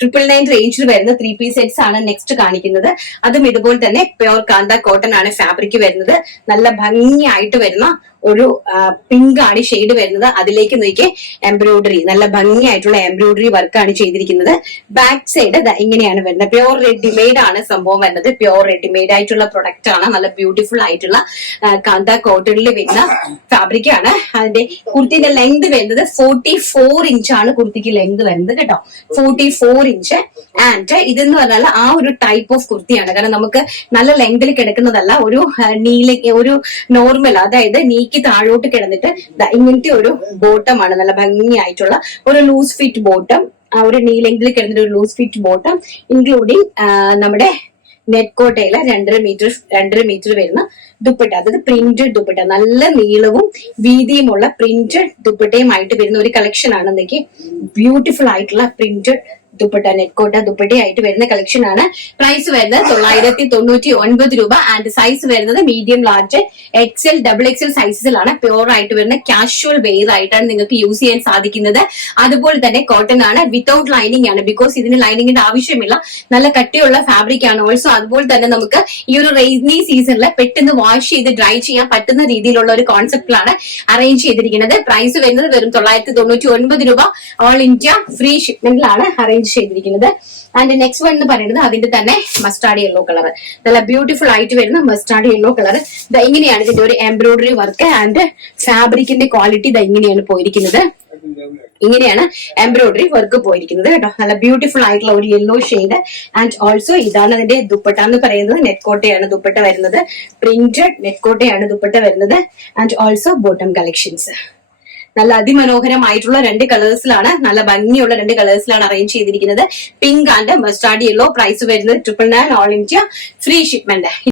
999 റേഞ്ചിൽ വരുന്ന 3-piece sets ആണ് നെക്സ്റ്റ് കാണിക്കുന്നത്. അതും ഇതുപോലെ തന്നെ പ്യോർ കാന്ത കോട്ടൺ ആണ് ഫാബ്രിക് വരുന്നത്. നല്ല ഭംഗിയായിട്ട് വരുന്ന ഒരു പിങ്ക് ആണ് ഷെയ്ഡ് വരുന്നത്. അതിലേക്ക് നോക്കി എംബ്രോയിഡറി, നല്ല ഭംഗിയായിട്ടുള്ള എംബ്രോയിഡറി വർക്കാണ് ചെയ്തിരിക്കുന്നത്. ബാക്ക് സൈഡ് ഇങ്ങനെയാണ് വരുന്നത്. പ്യോർ റെഡിമെയ്ഡ് ആണ് സംഭവം വരുന്നത്. പ്യോർ റെഡിമെയ്ഡ് ആയിട്ടുള്ള പ്രൊഡക്റ്റ് ആണ്. നല്ല ബ്യൂട്ടിഫുൾ ആയിട്ടുള്ള കാന്ത കോട്ടണിൽ വരുന്ന ഫാബ്രിക് ആണ്. അതിന്റെ കുർത്തിന്റെ ലെങ്ത് വരുന്നത് 44 ഇഞ്ചാണ് കുർത്തിക്ക് ലെങ്ത് വരുന്നത് കേട്ടോ. 44 ഇഞ്ച്. ആൻഡ് ഇതെന്ന് പറഞ്ഞാൽ ആ ഒരു ടൈപ്പ് ഓഫ് കുർത്തിയാണ്. കാരണം നമുക്ക് നല്ല ലെങ്തിൽ കിടക്കുന്നതല്ല, ഒരു ഒരു നോർമൽ, അതായത് നീക്ക് താഴോട്ട് കിടന്നിട്ട് ഇങ്ങനത്തെ ഒരു ബോട്ടമാണ്. നല്ല ഭംഗിയായിട്ടുള്ള ഒരു ലൂസ് ഫിറ്റ് ബോട്ടം, ആ ഒരു നീ ലെങ്തിൽ കിടന്നിട്ട് ഒരു ലൂസ് ഫിറ്റ് ബോട്ടം, ഇൻക്ലൂഡിങ് നമ്മുടെ നെറ്റ് കോട്ടയില് 2.5 മീറ്റർ വരുന്ന ദുപ്പട്ട, അതായത് പ്രിന്റഡ് ദുപ്പട്ട, നല്ല നീളവും വീതിയുമുള്ള പ്രിന്റഡ് ദുപ്പട്ടയുമായിട്ട് വരുന്ന ഒരു കളക്ഷൻ ആണ്. എന്നൊക്കെ ബ്യൂട്ടിഫുൾ ആയിട്ടുള്ള പ്രിന്റഡ് ദുപ്പട്ട, നെറ്റ് കോട്ട ദുപ്പട്ടയായിട്ട് വരുന്ന കളക്ഷൻ ആണ്. പ്രൈസ് വരുന്നത് 999 രൂപ. ആൻഡ് സൈസ് വരുന്നത് മീഡിയം, ലാർജ്, XL, XXL സൈസസിലാണ്. പ്യോർ ആയിട്ട് വരുന്ന കാഷ്വൽ വെയർ ആയിട്ടാണ് നിങ്ങൾക്ക് യൂസ് ചെയ്യാൻ സാധിക്കുന്നത്. അതുപോലെ തന്നെ കോട്ടൺ ആണ്, വിത്തൗട്ട് ലൈനിങ് ആണ്. ബിക്കോസ് ഇതിന് ലൈനിങ്ങിന്റെ ആവശ്യമില്ല, നല്ല കട്ടിയുള്ള ഫാബ്രിക് ആണ്. ഓൾസോ അതുപോലെ തന്നെ നമുക്ക് ഈ ഒരു റെയിനി സീസണിൽ പെട്ടെന്ന് വാഷ് ചെയ്ത് ഡ്രൈ ചെയ്യാൻ പറ്റുന്ന രീതിയിലുള്ള ഒരു കോൺസെപ്റ്റിലാണ് അറേഞ്ച് ചെയ്തിരിക്കുന്നത്. പ്രൈസ് വരുന്നത് വെറും 999 രൂപ. ഓൾ ഇന്ത്യ ഫ്രീ ഷിപ്മെന്റിലാണ് അറേഞ്ച് ചെയ്തിരിക്കുന്നത്. ആൻഡ് നെക്സ്റ്റ് വൺ എന്ന് പറയുന്നത് അതിന്റെ തന്നെ മസ്റ്റാർഡ് യെല്ലോ കളർ, നല്ല ബ്യൂട്ടിഫുൾ ആയിട്ട് വരുന്ന മസ്റ്റാർഡ് യെല്ലോ കളർ. ഇങ്ങനെയാണ് ഇതിന്റെ ഒരു എംബ്രോയിഡറി വർക്ക് ആൻഡ് ഫാബ്രിക്കിന്റെ ക്വാളിറ്റി ഇങ്ങനെയാണ് പോയിരിക്കുന്നത്. ഇങ്ങനെയാണ് എംബ്രോയിഡറി വർക്ക് പോയിരിക്കുന്നത് കേട്ടോ. നല്ല ബ്യൂട്ടിഫുൾ ആയിട്ടുള്ള ഒരു യെല്ലോ ഷെയ്ഡ്. ആൻഡ് ഓൾസോ ഇതാണ് അതിന്റെ ദുപ്പട്ട എന്ന് പറയുന്നത്. നെറ്റ് കോട്ടയാണ് ദുപ്പട്ട വരുന്നത്. പ്രിന്റഡ് നെറ്റ് കോട്ടയാണ് ദുപ്പട്ട വരുന്നത്. ആൻഡ് ഓൾസോ ബോട്ടം കളക്ഷൻസ് നല്ല അതിമനോഹരമായിട്ടുള്ള 2 കളേഴ്സിലാണ്, നല്ല ഭംഗിയുള്ള 2 കളേഴ്സിലാണ് അറേഞ്ച് ചെയ്തിരിക്കുന്നത്. Pink and mustard yellow. Price വരുന്നത് 999, ഓൾ ഇന്ത്യ ഫ്രീ ഷിപ്മെന്റ്.